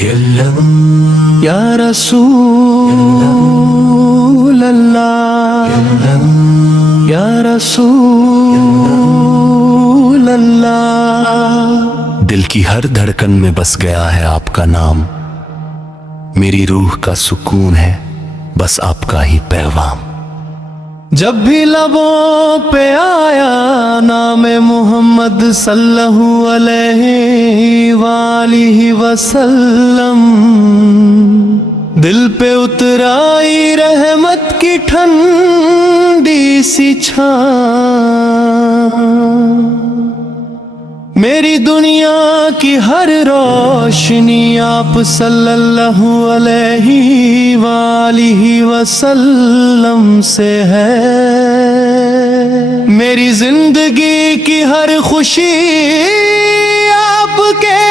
یا رسول اللہ یا رسول اللہ، دل کی ہر دھڑکن میں بس گیا ہے آپ کا نام، میری روح کا سکون ہے بس آپ کا ہی پیغام۔ جب بھی لبوں پہ آیا نام محمد صلی اللہ علیہ وآلہ وسلم، دل پہ اترائی رحمت کی ٹھنڈی سی چھاؤں، میری دنیا کی ہر روشنی آپ صلی اللہ علیہ وآلہ وسلم سے ہے، میری زندگی کی ہر خوشی آپ کے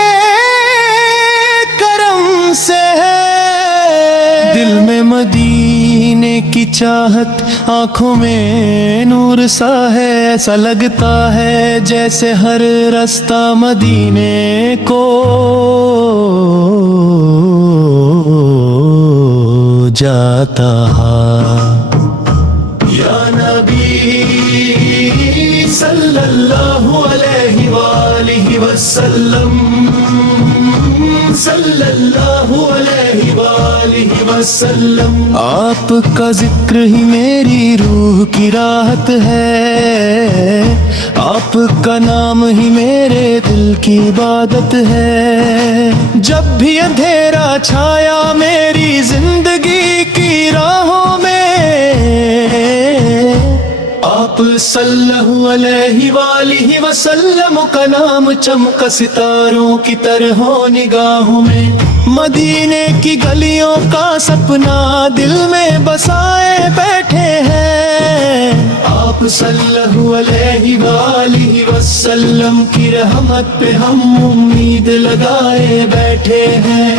کرم سے ہے، دل میں مدینے کی چاہت، آنکھوں میں نور سا ہے، ایسا لگتا ہے جیسے ہر رستہ مدینے کو جاتا ہے۔ یا نبی صلی اللہ علیہ وآلہ وسلم، صلی اللہ علیہ وآلہ وسلم، آپ کا ذکر ہی میری روح کی راحت ہے، آپ کا نام ہی میرے دل کی عبادت ہے، جب بھی اندھیرا چھایا میری زندگی کی راہوں میں، آپ صلی اللہ علیہ وآلہ وسلم کا نام چمکا ستاروں کی طرح نگاہوں میں، مدینے کی گلیوں کا سپنا دل میں بسائے بیٹھے ہیں، آپ صلی اللہ علیہ وآلہ وسلم کی رحمت پہ ہم امید لگائے بیٹھے ہیں،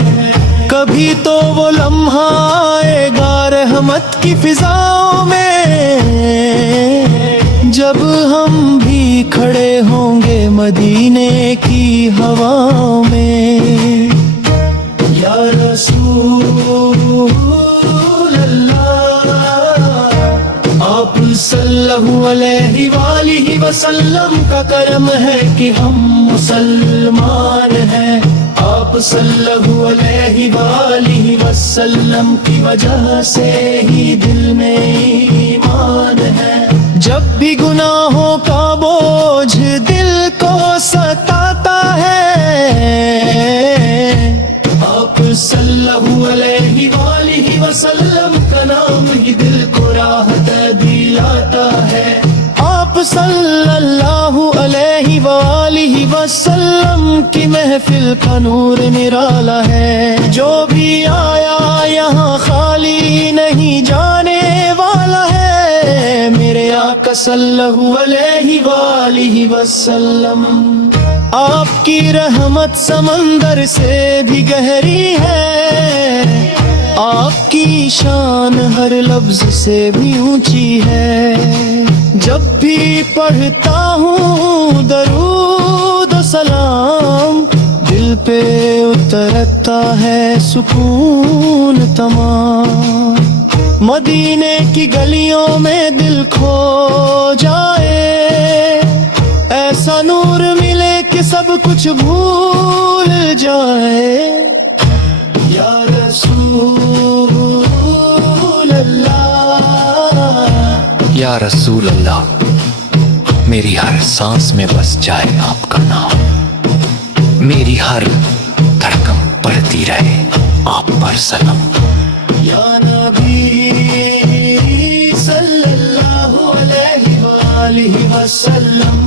کبھی تو وہ لمحہ آئے گا رحمت کی فضاؤں میں، جب ہم بھی کھڑے ہوں گے مدینے کی ہواؤں میں۔ یا رسول اللہ، آپ صلی اللہ علیہ وآلہ وسلم کا کرم ہے کہ ہم مسلمان ہیں، آپ صلی اللہ علیہ وآلہ وسلم کی وجہ سے ہی دل میں ایمان ہے، جب بھی گناہوں کا بوجھ دل کو ستاتا ہے، آپ صلی اللہ علیہ وآلہ وسلم کا نام ہی دل کو راحت دلاتا ہے، آپ صلی اللہ علیہ وآلہ وسلم کی محفل کا نور نرالا ہے، جو بھی آیا یہاں خالی نہیں جانے والا ہے، میرے آقا صلی اللہ علیہ وآلہ وسلم، آپ کی رحمت سمندر سے بھی گہری ہے، آپ کی شان ہر لفظ سے بھی اونچی ہے، جب بھی پڑھتا ہوں درود و سلام، دل پہ اترتا ہے سکون تمام، مدینے کی گلیوں میں دل کھو جائے، ایسا نور ملے کہ سب کچھ بھول جائے۔ یا رسول اللہ، یا رسول اللہ، میری ہر سانس میں بس جائے آپ کا نام، میری ہر دھڑکن پڑھتی رہے آپ پر سلام۔ یا نبی صلی اللہ علیہ وآلہ وسلم،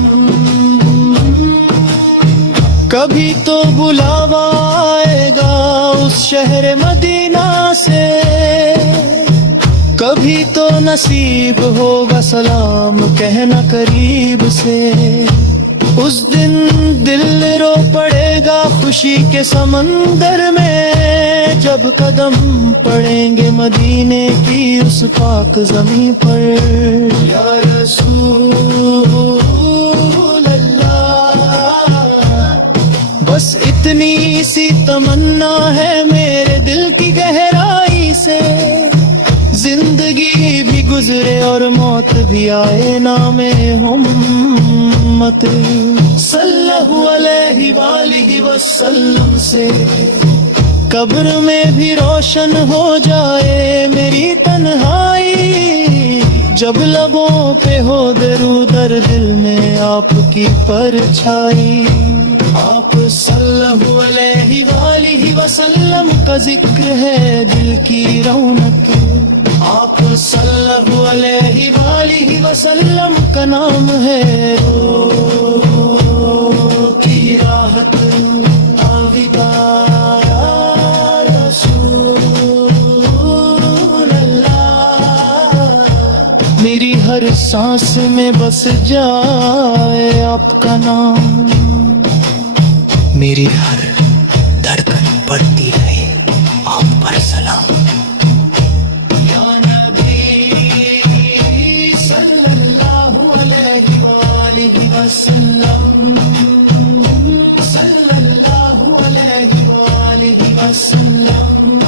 کبھی تو بلاوا آئے گا اس شہر مدینہ سے، کبھی تو نصیب ہوگا سلام کہنا قریب سے، اس دن دل رو پڑے گا خوشی کے سمندر میں، جب قدم پڑیں گے مدینے کی اس پاک زمین پر۔ یا رسول اللہ، بس اتنی سی تمنا ہے میرے دل کی گہرائی سے، زندگی بھی گزرے اور موت بھی آئے، نام ہمت صلی اللہ علیہ وآلہ وسلم سے قبر میں بھی روشن ہو جائے میری تنہائی، جب لبوں پہ ہو درود در دل میں آپ کی پرچھائی۔ آپ صلی اللہ علیہ وآلہ وسلم کا ذکر ہے دل کی رونق، آپ صلی اللہ علیہ وآلہ وسلم کا نام ہے روح کی راحت، آویدا یا رسول اللہ، میری ہر سانس میں بس جائے آپ کا نام، میری ہر دھڑکن پڑتی رہے آپ پر سلام۔ یا نبی صلی اللہ علیہ وآلہ وسلم، صلی اللہ علیہ وآلہ وسلم۔